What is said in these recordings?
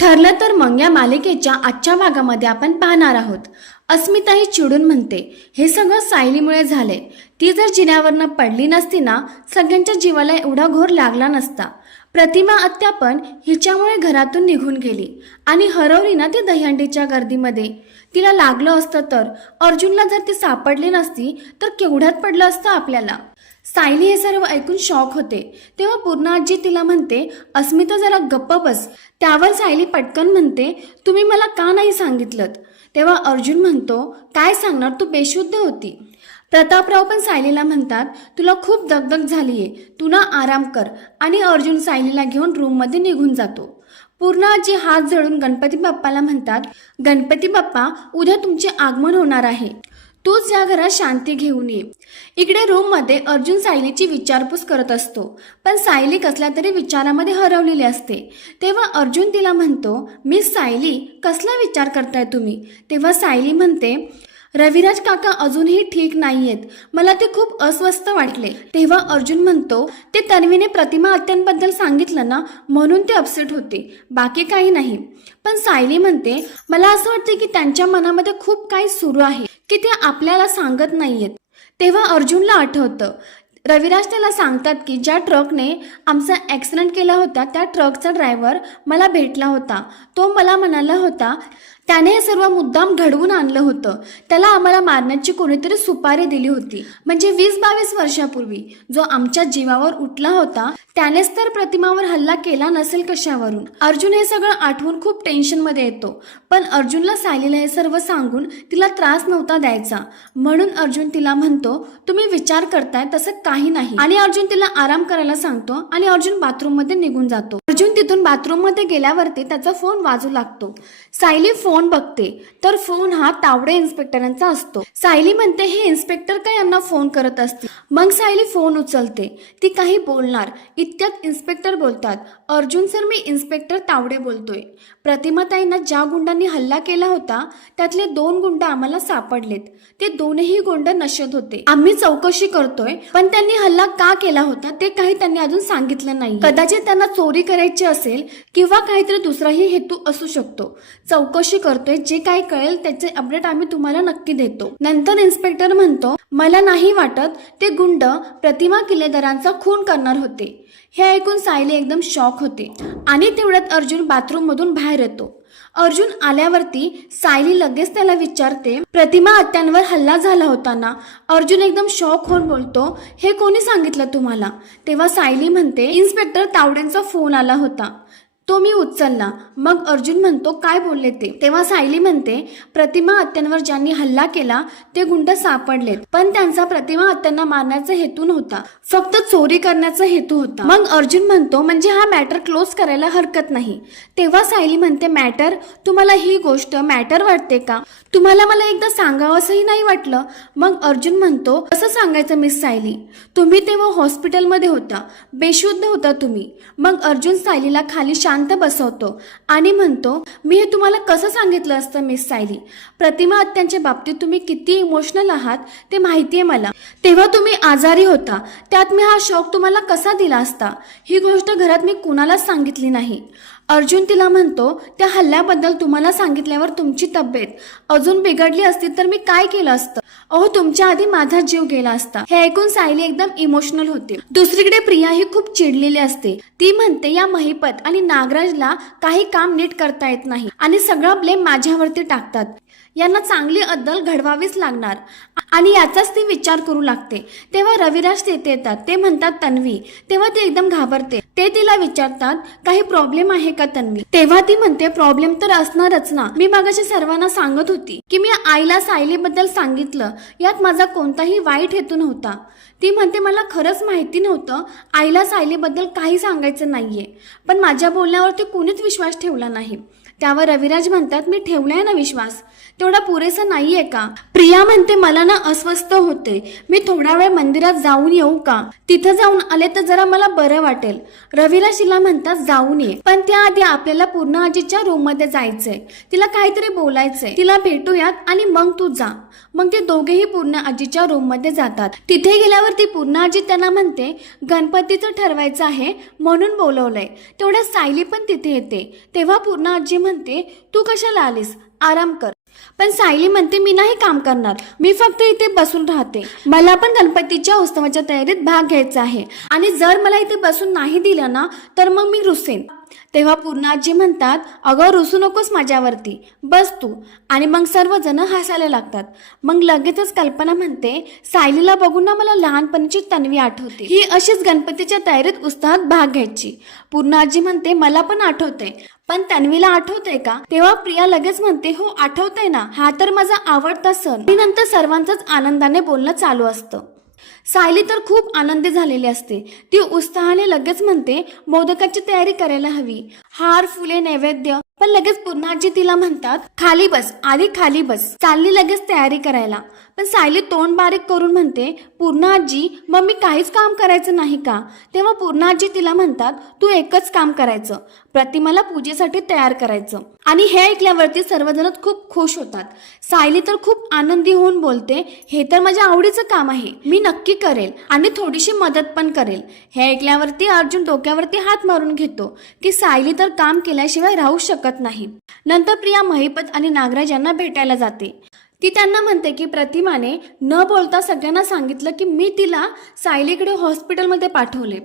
ठरलं तर मग या मालिकेच्या आजच्या भागामध्ये आपण पाहणार आहोत. अस्मिता ही चिडून म्हणते हे सगळं सायलीमुळे झाले ती जर जिन्यावरनं पडली नसती ना सगळ्यांच्या जीवाला एवढा घोर लागला नसता. प्रतिमा आत्या पण हिच्यामुळे घरातून निघून गेली आणि हरवली ना ती दहीहंडीच्या गर्दीमध्ये. तिला लागलं असतं तर अर्जुनला जर ती सापडली नसती तर केवढ्यात पडलं असतं आपल्याला? सायली हे सर्व ऐकून शॉक होते. तेव्हा पूर्ण आजी तिला म्हणते अस्मिता जरा गप्प बस. त्यावर सायली पटकन म्हणते तुम्ही मला का नाही सांगितलं तेव्हा अर्जुन म्हणतो काय सांगणार? तू बेशुद्ध होती. प्रतापराव पण सायलीला म्हणतात तुला खूप दगदग झालीये. तू ना आराम कर. आणि अर्जुन सायलीला घेऊन रूममध्ये निघून जातो. पूर्ण आजी हात जळून गणपती बाप्पाला म्हणतात गणपती बाप्पा उद्या तुमचे आगमन होणार आहे. तूच या घरात शांती घेऊन ये. इकडे रूममध्ये अर्जुन सायलीची विचारपूस करत असतो. पण सायली कसल्या तरी विचारामध्ये हरवलेली असते. तेव्हा अर्जुन तिला म्हणतो मिस सायली कसला विचार करताय तुम्ही? तेव्हा सायली म्हणते रविराज काका अजूनही ठीक नाहीयेत. मला ते खूप अस्वस्थ वाटले. तेव्हा अर्जुन म्हणतो ते तन्वीने प्रतिमा आत्यांबद्दल सांगितलं ना म्हणून ते अपसेट होते. बाकी काही नाही. पण सायली म्हणते मला असं वाटते की त्यांच्या मनामध्ये खूप काही सुरू आहे. की ते आपल्याला सांगत नाहीयेत. तेव्हा अर्जुनला आठवतं. रविराज त्याला सांगतात की ज्या ट्रकने आमचा ॲक्सिडेंट केला होता त्या ट्रकचा ड्रायव्हर मला भेटला होता. तो मला म्हणाला होता त्याने हे सर्व मुद्दाम घडवून आणलं होतं. त्याला आम्हाला मारण्याची कोणीतरी सुपारी दिली होती. म्हणजे वीस बावीस वर्षापूर्वी जो आमच्या जीवावर उठला होता त्यानेच तर प्रतिमावर हल्ला केला नसेल कशावरून. अर्जुन हे सगळं आठवून खूप टेन्शनमध्ये येतो. पण अर्जुनला सायलीला हे सर्व सांगून तिला त्रास नव्हता द्यायचा. म्हणून अर्जुन तिला म्हणतो तुम्ही विचार करताय तसं काही नाही. आणि अर्जुन तिला आराम करायला सांगतो आणि अर्जुन बाथरूममध्ये निघून जातो. तिथून बाथरूममध्ये गेल्यावरती त्याचा फोन वाजू लागतो. सायली फोन बघते. तर फोन हा तावडे इन्स्पेक्टरांचा असतो. सायली म्हणते हे इन्स्पेक्टर का यांना फोन करत असते मग सायली फोन उचलते. ती काही बोलणार. इतक्यात इन्स्पेक्टर बोलतात अर्जुन सर मी इन्स्पेक्टर तावडे बोलतोय. प्रतिमाताईंना ज्या गुंडांनी हल्ला केला होता त्यातले दोन गुंड आम्हाला सापडलेत. ते दोनही गुंड नशेत होते. आम्ही चौकशी करतोय पण त्यांनी हल्ला का केला होता ते काही त्यांनी अजून सांगितलं नाही. कदाचित त्यांना चोरी करायची असेल किंवा काहीतरी दुसराही हेतू असू शकतो. चौकशी करतोय जे काय कळेल त्याचे अपडेट आम्ही तुम्हाला नक्की देतो. नंतर इन्स्पेक्टर म्हणतो मला नाही वाटत ते गुंड प्रतिमा किल्लेदारांचा खून करणार होते. हे ऐकून सायली एकदम शॉक होते आणि तेवढ्यात अर्जुन बाथरूम मधून बाहेर येतो. अर्जुन आल्यावरती सायली लगेच त्याला विचारते प्रतिमा आत्यांवर हल्ला झाला होता ना अर्जुन एकदम शॉक होऊन बोलतो हे कोणी सांगितलं तुम्हाला? तेव्हा सायली म्हणते इन्स्पेक्टर तावडेंचा फोन आला होता. तो मी उचलला. मग अर्जुन म्हणतो काय बोलले ते? तेव्हा सायली म्हणते प्रतिमा अत्यांवर ज्यांनी हल्ला केला ते गुंड सापडलेत. पण त्यांचा प्रतिमा अत्यांना मारण्याचा हेतू नव्हता. फक्त चोरी करण्याचा हेतू होता. मग अर्जुन म्हणतो म्हणजे हा मॅटर क्लोज करायला हरकत नाही. तेव्हा सायली म्हणते मॅटर तुम्हाला ही गोष्ट मॅटर वाटते का? तुम्हाला मला एकदा सांगावं असंही नाही वाटलं. मग अर्जुन म्हणतो कसं सांगायचं मिस सायली? तुम्ही तेव्हा हॉस्पिटलमध्ये होता. बेशुद्ध होता तुम्ही. मग अर्जुन सायलीला खाली शांत बसवतो आणि म्हणतो मी हे तुम्हाला कसं सांगितलं असतं मिस सायली? प्रतिमा आत्यांच्या बाबतीत तुम्ही किती इमोशनल आहात ते माहिती आहे मला. तेव्हा तुम्ही आजारी होता. त्यात मी हा शौक तुम्हाला कसा दिला असता? ही गोष्ट घरात मी कुणालाच सांगितली नाही. अर्जुन तिला म्हणतो त्या हल्ल्याबद्दल तुम्हाला सांगितल्यावर तुमची तब्येत अजून बिघडली असती तर मी काय केलं असतं? अहो तुमच्या आधी माझा जीव गेला असता. हे ऐकून सायली एकदम इमोशनल होते. दुसरीकडे प्रिया ही खूप चिडलेली असते. ती म्हणते या महिपत आणि नागराजला काही काम नीट करता येत नाही आणि सगळा ब्लेम माझ्यावरती टाकतात. यांना चांगली अद्दल घडवावीच लागणार. आणि याचाच ती विचार करू लागते. तेव्हा रविराज तेथे येतात. ते म्हणतात तन्वी. तेव्हा ती एकदम घाबरते. ते तिला विचारतात काही प्रॉब्लेम आहे का तन्वी? तेव्हा ती म्हणते प्रॉब्लेम तर असणारच ना. मी मागाशी सर्वांना सांगत होती की मी आईला सायलीबद्दल सांगितलं. यात माझा कोणताही वाईट हेतू नव्हता. ती म्हणते मला खरंच माहिती नव्हतं. आईला सायलीबद्दल काही सांगायचं नाहीये. पण माझ्या बोलण्यावरती कुणीच विश्वास ठेवला नाही. त्यावर रविराज म्हणतात मी ठेवलाय ना विश्वास. तेवढा पुरेसा नाहीये का? प्रिया म्हणते मला ना अस्वस्थ होते. मी थोडा वेळ मंदिरात जाऊन येऊ का? तिथं जाऊन आले तर जरा मला बरं वाटेल. रविराज तिला म्हणतात जाऊन ये. पण त्याआधी आपल्याला पूर्ण आजीच्या रूममध्ये जायचंय. तिला काहीतरी बोलायचंय. तिला भेटूयात आणि मग तू जा. मग ते दोघेही पूर्ण आजीच्या रूममध्ये जातात. तिथे गेल्यावर त्यावरती पूर्ण आजी त्यांना म्हणते गणपतीचं ठरवायचं आहे म्हणून बोलवलंय. तेवढ्या सायली पण तिथे येते. तेव्हा पूर्ण आजी म्हणते तू कशाला आलीस? आराम कर. पण सायली म्हणते मी नाही काम करणार. मी फक्त इथे बसून राहते. मला पण गणपतीच्या उत्सवाच्या तयारीत भाग घ्यायचा आहे. आणि जर मला इथे बसून नाही दिलं ना तर मग मी रुसेन. तेव्हा पूर्णाजी म्हणतात अगं रुसू नकोस माझ्यावरती. बस तू. आणि मग सर्वजण हसायला लागतात. मग लगेचच कल्पना म्हणते सायलीला बघून ना मला लहानपणीची तन्वी आठवते. ही अशीच गणपतीच्या तयारीत उत्साहात भाग घ्यायची. पूर्णाजी म्हणते मला पण आठवते पण तन्वीला आठवतंय का? तेव्हा प्रिया लगेच म्हणते हो आठवतंय ना. हा तर माझा आवडता सण. नंतर सर्वांचाच आनंदाने बोलणं चालू असतं. सायली तर खूप आनंदी झालेली असते. ती उत्साहाने लगेच म्हणते मोदकाची तयारी करायला हवी. हार फुले नैवेद्य. पण लगेच पूर्णाजी तिला म्हणतात खाली बस आधी खाली बस. चालली लगेच तयारी करायला. पण सायली तोंड बारीक करून म्हणते पूर्ण आजी मग मी काहीच काम करायचं नाही का? तेव्हा पूर्ण आजी तिला म्हणतात तू एकच काम करायचं प्रतिमाला पूजेसाठी तयार करायचं. आणि हे ऐकल्यावरती सर्वजण खूप खुश होतात. सायली तर खूप आनंदी होऊन बोलते हे तर माझ्या आवडीचं काम आहे मी नक्की करेल आणि थोडीशी मदत पण करेल. हे ऐकल्यावरती अर्जुन डोक्यावरती हात मारून घेतो की सायली तर काम केल्याशिवाय राहू शकत नाही. नंतर प्रिया महिपत आणि नागराज यांना भेटायला जाते. ती त्यांना म्हणते की प्रतिमाने न बोलता सगळ्यांना सांगितलं की मी तिला सायलीकडे हॉस्पिटलमध्ये पाठवले.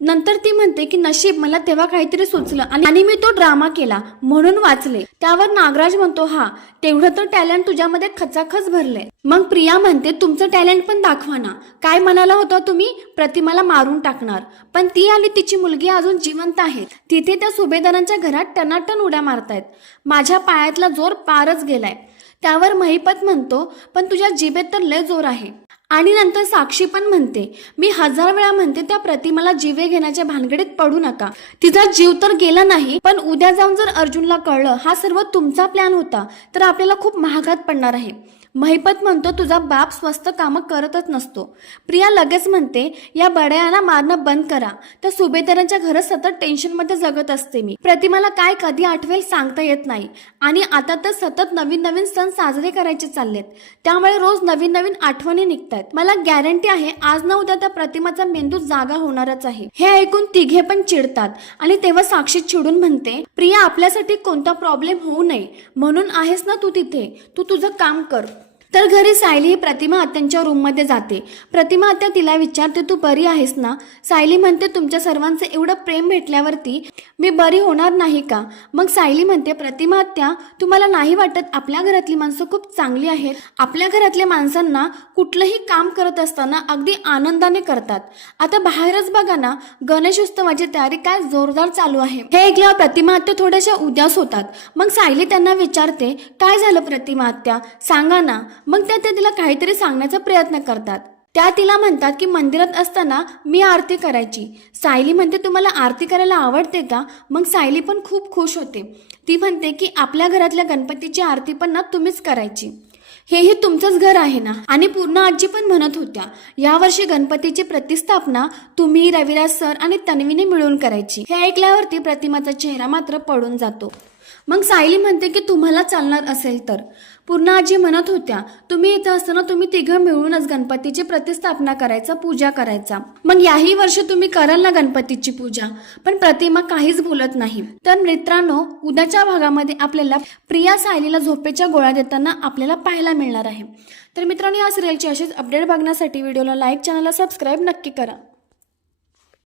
नंतर ती म्हणते की नशीब मला तेव्हा काहीतरी सुचलं आणि मी तो ड्रामा केला म्हणून वाचले. त्यावर नागराज म्हणतो हा तेवढं तर टॅलेंट तुझ्यामध्ये खचाखच भरले मग प्रिया म्हणते तुमचं टॅलेंट पण दाखवा ना. काय म्हणाला होता तुम्ही? प्रतिमाला मारून टाकणार. पण ती आणि तिची मुलगी अजून जिवंत आहे तिथे त्या सुभेदारांच्या घरात टनाटन उड्या मारतायत. माझ्या पायातला जोर पारच गेलाय. त्यावर महिपत म्हणतो पण तुझ्या जिभेत तर लय जोर आहे. आणि नंतर साक्षी पण म्हणते मी हजार वेळा म्हणते त्या प्रतिमाला जीवे घेण्याच्या भानगडीत पडू नका. तिचा जीव तर गेला नाही पण उद्या जाऊन जर अर्जुनला कळलं हा सर्व तुमचा प्लॅन होता तर आपल्याला खूप महागात पडणार आहे. महिपत म्हणतो तुझा बाप स्वस्त कामं करतच नसतो. प्रिया लगेच म्हणते या बड्याला मारणं बंद करा. त्या सुभेदारांच्या घरात सतत टेन्शनमध्ये जगत असते मी. प्रतिमाला काय कधी आठवेल सांगता येत नाही. आणि आता तर सतत नवीन नवीन सण साजरे करायचे चाललेत. त्यामुळे रोज नवीन नवीन आठवणी निघतायत. मला गॅरंटी आहे आज ना उद्या त्या प्रतिमाचा मेंदू जागा होणारच आहे. हे ऐकून तिघे पण चिडतात आणि तेव्हा साक्षी चिडून म्हणते प्रिया आपल्यासाठी कोणता प्रॉब्लेम होऊ नये. म्हणून आहेस ना तू तिथे. तू तुझं काम कर. तर घरी सायली ही प्रतिमा आत्यांच्या रूममध्ये जाते. प्रतिमा आत्या तिला विचारते तू बरी आहेस ना? सायली म्हणते तुमच्या सर्वांचं एवढं प्रेम भेटल्यावरती मी बरी होणार नाही का? मग सायली म्हणते प्रतिमा आत्या तुम्हाला नाही वाटत आपल्या घरातली माणसं खूप चांगली आहेत? आपल्या घरातल्या माणसांना कुठलंही काम करत असताना अगदी आनंदाने करतात. आता बाहेरच बघा ना गणेश उत्सवाची तयारी काय जोरदार चालू आहे. हे ऐकल्यावर प्रतिमा आत्या थोड्याशा उदास होतात. मग सायली त्यांना विचारते काय झालं प्रतिमा आत्या? सांगा ना. मग त्या त्या तिला काहीतरी सांगण्याचा प्रयत्न करतात. त्या तिला म्हणतात की मंदिरात असताना मी आरती करायची. सायली म्हणते तुम्हाला आरती करायला आवडते का? मग सायली पण खूप खुश होते. ती म्हणते की आपल्या घरातल्या गणपतीची आरती पण ना तुम्हीच करायची. हेही तुमचंच घर आहे ना? आणि पूर्ण आजी पण म्हणत होत्या यावर्षी गणपतीची प्रतिस्थापना तुम्ही रविराज सर आणि तन्वीने मिळून करायची. हे ऐकल्यावरती प्रतिमाचा चेहरा मात्र पडून जातो. मग सायली म्हणते की तुम्हाला चालणार असेल तर. पूर्ण आजी म्हणत होत्या तुम्ही इथं असताना तुम्ही तिघं मिळूनच गणपतीची प्रतिस्थापना करायचा पूजा करायचा. मग याही वर्षी तुम्ही कराल ना गणपतीची पूजा. पण प्रतिमा काहीच बोलत नाही. तर मित्रांनो उद्याच्या भागामध्ये आपल्याला प्रिया सायलीला झोपेच्या गोळ्या देताना आपल्याला पाहायला मिळणार आहे. तर मित्रांनो या सिरियलची अशीच अपडेट बघण्यासाठी व्हिडिओला लाईक चॅनलला सबस्क्राईब नक्की करा.